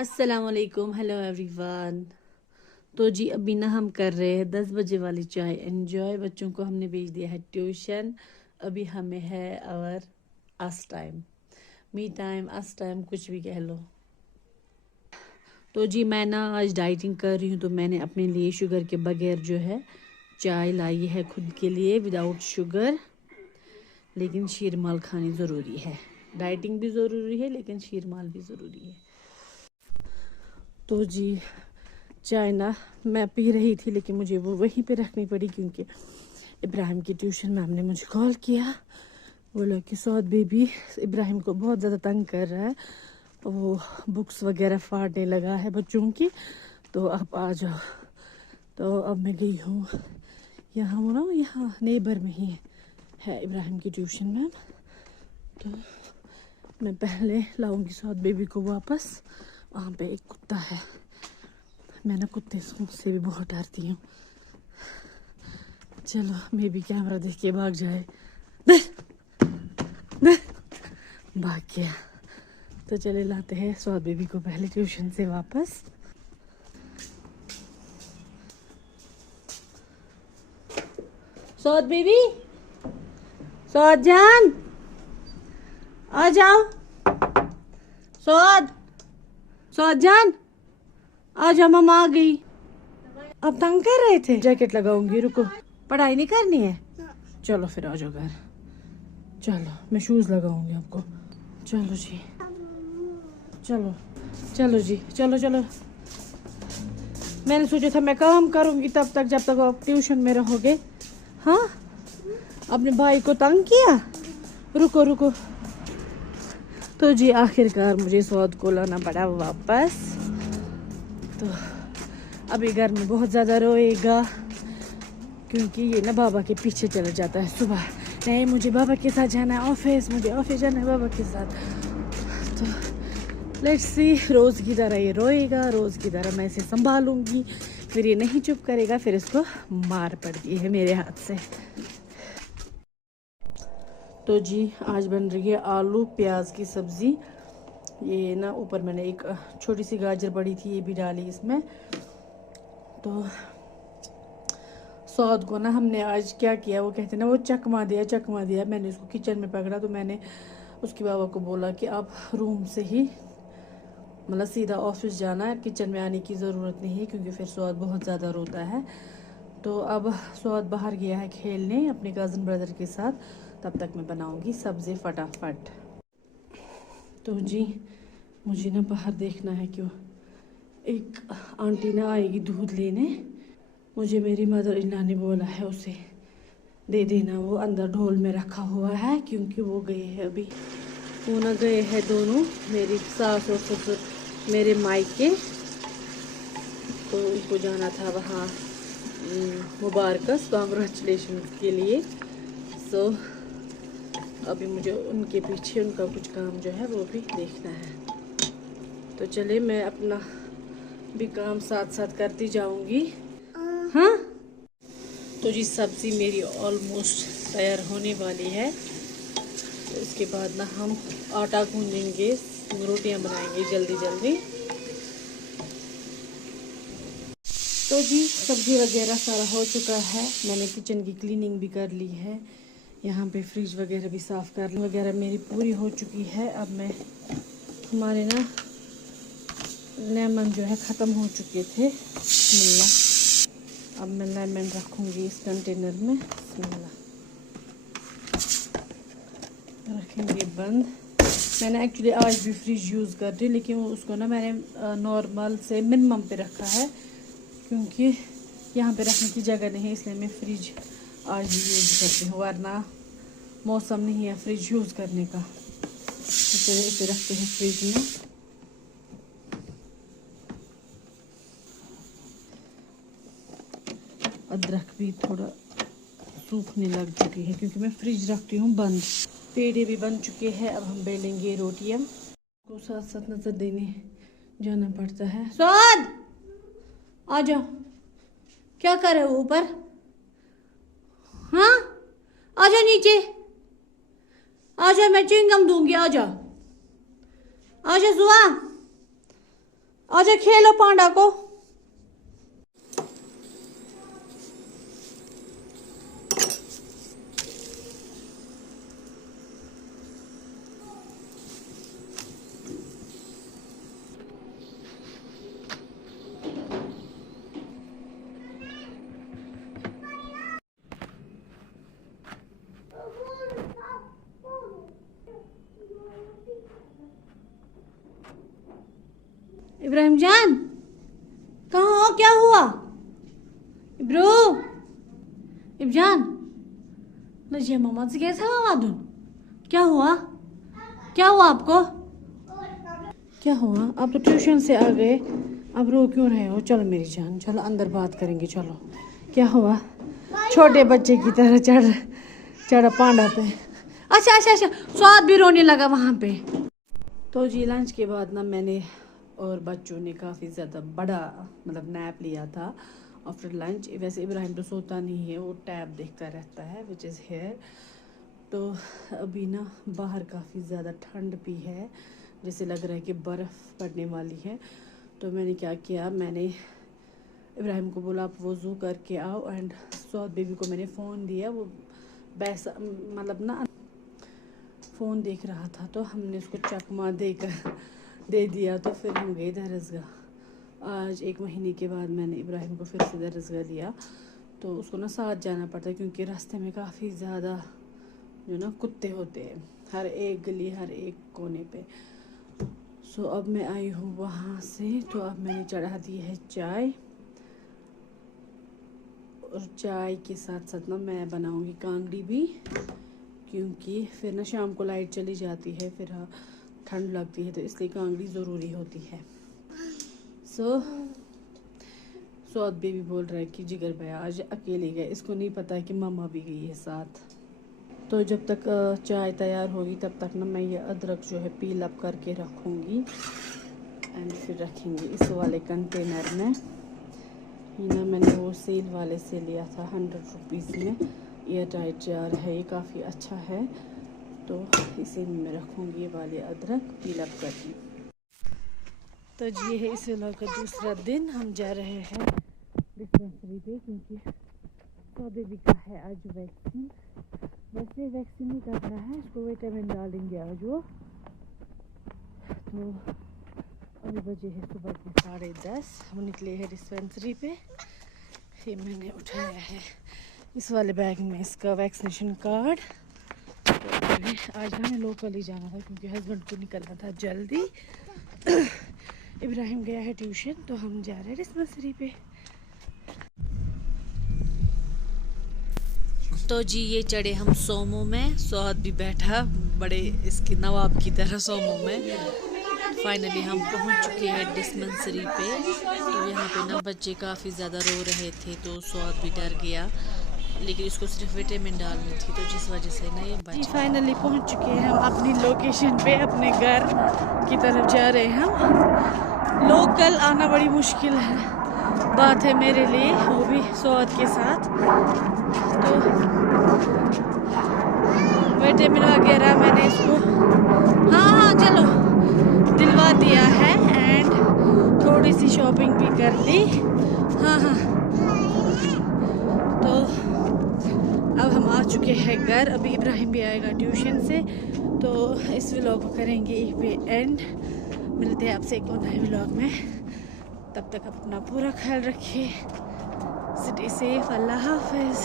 अस्सलाम वालेकुम, hello everyone. तो जी अभी ना हम कर रहे हैं 10 बजे वाली चाय एंजॉय। बच्चों को हमने भेज दिया है ट्यूशन। अभी हमें है और अस टाइम, मी टाइम, अस टाइम, कुछ भी कह लो। तो जी मैं ना आज डाइटिंग कर रही हूँ, तो मैंने अपने लिए शुगर के बगैर जो है चाय लाई है खुद के लिए विदाउट शुगर। लेकिन शीरमाल खानी ज़रूरी है, डाइटिंग भी ज़रूरी है लेकिन शीरमाल भी ज़रूरी है। तो जी चाय ना मैं पी रही थी, लेकिन मुझे वो वहीं पे रखनी पड़ी क्योंकि इब्राहिम की ट्यूशन मैम ने मुझे कॉल किया। बोला कि सौद बेबी इब्राहिम को बहुत ज़्यादा तंग कर रहा है, वो बुक्स वगैरह फाड़ने लगा है बच्चों की, तो आप आ जाओ। तो अब मैं गई हूँ, यहाँ वो ना यहाँ नेबर में ही है इब्राहिम की ट्यूशन मैम। तो मैं पहले लाऊंगी सौद बेबी को वापस। वहाँ पे एक कुत्ता है, मैं ना कुत्ते से भी बहुत डरती हूँ। चलो मैं भी कैमरा देख के भाग जाए। भाग गया। तो चले लाते हैं स्वाद बेबी को पहले ट्यूशन से वापस। स्वाद बेबी, स्वाद जान आ जाओ। स्वाद, स्वाद जान आ जाओ, मम्मा आ गई। अब तंग कर रहे थे, जैकेट लगाऊंगी, रुको। पढ़ाई नहीं करनी है, चलो फिर आ जाओ घर। चलो मैं शूज लगाऊंगी आपको। चलो जी, चलो चलो जी, चलो चलो। मैंने सोचा था मैं काम करूंगी तब तक, जब तक आप ट्यूशन में रहोगे। हाँ, अपने भाई को तंग किया, रुको रुको। तो जी आखिरकार मुझे स्वाद को लाना पड़ा वापस। तो अभी घर में बहुत ज़्यादा रोएगा क्योंकि ये ना बाबा के पीछे चला जाता है सुबह। नहीं, मुझे बाबा के साथ जाना है ऑफिस, मुझे ऑफिस जाना है बाबा के साथ। तो लेट्स सी, रोज़ की तरह ये रोएगा, रोज़ की तरह मैं इसे संभालूंगी। फिर ये नहीं चुप करेगा, फिर इसको मार पड़ती है मेरे हाथ से। तो जी आज बन रही है आलू प्याज की सब्ज़ी। ये ना ऊपर मैंने एक छोटी सी गाजर पड़ी थी, ये भी डाली इसमें। तो सौद को ना हमने आज क्या किया, वो कहते ना वो चकमा दिया, चकमा दिया। मैंने उसको किचन में पकड़ा, तो मैंने उसके बाबा को बोला कि आप रूम से ही मतलब सीधा ऑफिस जाना है, किचन में आने की ज़रूरत नहीं है क्योंकि फिर सौद बहुत ज़्यादा रोता है। तो अब सौद बाहर गया है खेलने अपने कज़न ब्रदर के साथ, तब तक मैं बनाऊंगी सब्ज़ी फटाफट। तो जी मुझे ना बाहर देखना है, क्यों एक आंटी ना आएगी दूध लेने। मुझे मेरी मदर इन लॉ ने बोला है उसे दे देना, वो अंदर ढोल में रखा हुआ है क्योंकि वो गए हैं अभी, वो ना गए हैं दोनों, मेरी सास और ससुर मेरे मायके। तो उनको जाना था वहाँ मुबारकस, कॉन्ग्रेचुलेशन के लिए। सो अभी मुझे उनके पीछे उनका कुछ काम जो है वो भी देखना है। तो चले मैं अपना भी काम साथ साथ करती जाऊंगी। हाँ, तो जी सब्ज़ी मेरी ऑलमोस्ट तैयार होने वाली है। तो इसके बाद ना हम आटा गूंदेंगे, रोटियां बनाएंगे जल्दी जल्दी। तो जी सब्ज़ी वगैरह सारा हो चुका है, मैंने किचन की क्लीनिंग भी कर ली है, यहाँ पे फ्रिज वगैरह भी साफ़ कर ली वगैरह मेरी पूरी हो चुकी है। अब मैं हमारे ना लेमन जो है ख़त्म हो चुके थे, बिस्मिल्लाह। अब मैं लेमन रखूँगी इस कंटेनर में, बिस्मिल्लाह, रखेंगे बंद। मैंने एक्चुअली आज भी फ्रिज यूज़ कर रही, लेकिन उसको ना मैंने नॉर्मल से मिनिमम पे रखा है क्योंकि यहाँ पे रखने की जगह नहीं है, इसलिए मैं फ्रिज आज भी यूज़ करती हूँ, वरना मौसम नहीं है फ्रिज यूज़ करने का। तो चलिए इसे रखते हैं फ्रिज में। अदरक भी थोड़ा सूखने लग चुकी है क्योंकि मैं फ्रिज रखती हूँ बंद। पेड़े भी बन चुके हैं, अब हम बेलेंगे रोटियां को साथ साथ नजर देने जाना पड़ता है। स्वाद आ जाओ, क्या कर रहे हो ऊपर? हाँ आ जाओ नीचे, आ जाओ, मैं च्युइंगम दूंगी, आ जाओ, आ जाओ सुआ, आजा खेलो पांडा को। इब्राहिम जान कहाँ हो, क्या हुआ? इब्रो इब्जान नजिया मामा से कैसा हुआ? क्या हुआ? क्या हुआ आपको? क्या हुआ? आप तो ट्यूशन से आ गए, अब रो क्यों रहे हो? चलो मेरी जान, चलो अंदर बात करेंगे। चलो क्या हुआ? छोटे बच्चे की तरह चढ़ा पांडा पे। अच्छा अच्छा अच्छा, स्वाद भी रोने लगा वहाँ पे। तो जी लंच के बाद ना मैंने और बच्चों ने काफ़ी ज़्यादा बड़ा मतलब नैप लिया था आफ्टर लंच। वैसे इब्राहिम तो सोता नहीं है, वो टैब देखता रहता है विच इज़ हेयर। तो अभी ना बाहर काफ़ी ज़्यादा ठंड भी है, जैसे लग रहा है कि बर्फ़ पड़ने वाली है। तो मैंने क्या किया, मैंने इब्राहिम को बोला आप वज़ू करके आओ, एंड सौद बेबी को मैंने फ़ोन दिया। वो बैसा मतलब ना फ़ोन देख रहा था, तो हमने उसको चकमा दे दिया। तो फिर हम गए दरसगाह। आज 1 महीने के बाद मैंने इब्राहिम को फिर से दरसगाह लिया। तो उसको ना साथ जाना पड़ता है क्योंकि रास्ते में काफ़ी ज़्यादा जो ना कुत्ते होते हैं, हर एक गली हर एक कोने पे। सो अब मैं आई हूँ वहाँ से, तो अब मैंने चढ़ा दी है चाय, और चाय के साथ साथ ना मैं बनाऊँगी कांगड़ी भी, क्योंकि फिर ना शाम को लाइट चली जाती है, फिर ठंड लगती है, तो इसलिए कांगड़ी ज़रूरी होती है। सौद बेबी बोल रहा है कि जिगर भैया आज अकेले गए, इसको नहीं पता है कि मामा भी गई है साथ। तो जब तक चाय तैयार होगी तब तक ना मैं ये अदरक जो है पील अप करके रखूँगी, एंड फिर रखेंगे इस वाले कंटेनर में। ये ना मैंने वो सेल वाले से लिया था 100 रुपीज़ में, एयर टाइट जार है, ये काफ़ी अच्छा है। तो इसी में मैं रखूँगी ये वाले अदरक पील अप करके। तो ये है इस व्लॉग का दूसरा दिन। हम जा रहे हैं डिस्पेंसरी पे क्योंकि सौदे भी का है आज वैक्सीन। वैसे वैक्सीन नहीं करना है, इसको विटामिन डालेंगे आज वो। तो अभी बजे है सुबह के 10:30, हम निकले हैं डिस्पेंसरी पे। ये मैंने उठाया है इस वाले बैग में इसका वैक्सीनेशन कार्ड। तो आज हमें लोकल ही जाना था क्योंकि हस्बैंड को निकलना था जल्दी। इब्राहिम गया है ट्यूशन, तो हम जा रहे हैं डिस्पेंसरी पे। तो जी ये चढ़े हम सोमो में, सौद भी बैठा बड़े इसकी नवाब की तरह सोमो में। फाइनली हम पहुंच चुके हैं डिस्पेंसरी पे। तो यहाँ पे ना बच्चे काफ़ी ज़्यादा रो रहे थे, तो सौद भी डर गया, लेकिन इसको सिर्फ विटामिन डालनी थी, तो जिस वजह से ना ये बच। फाइनली पहुंच चुके हैं हम अपनी लोकेशन पे, अपने घर की तरफ जा रहे हैं हम। लोकल आना बड़ी मुश्किल है बात है मेरे लिए, वो भी सौद के साथ। तो विटामिन वगैरह मैंने इसको हाँ चलो दिलवा दिया है, एंड थोड़ी सी शॉपिंग भी कर ली। हाँ तो अब हम आ चुके हैं घर। अभी इब्राहिम भी आएगा ट्यूशन से, तो इस व्लॉग को करेंगे यहीं पे एंड। मिलते हैं आपसे एक और नए व्लॉग में, तब तक अपना पूरा ख्याल रखिए। स्टे सेफ, अल्लाह हाफिज़।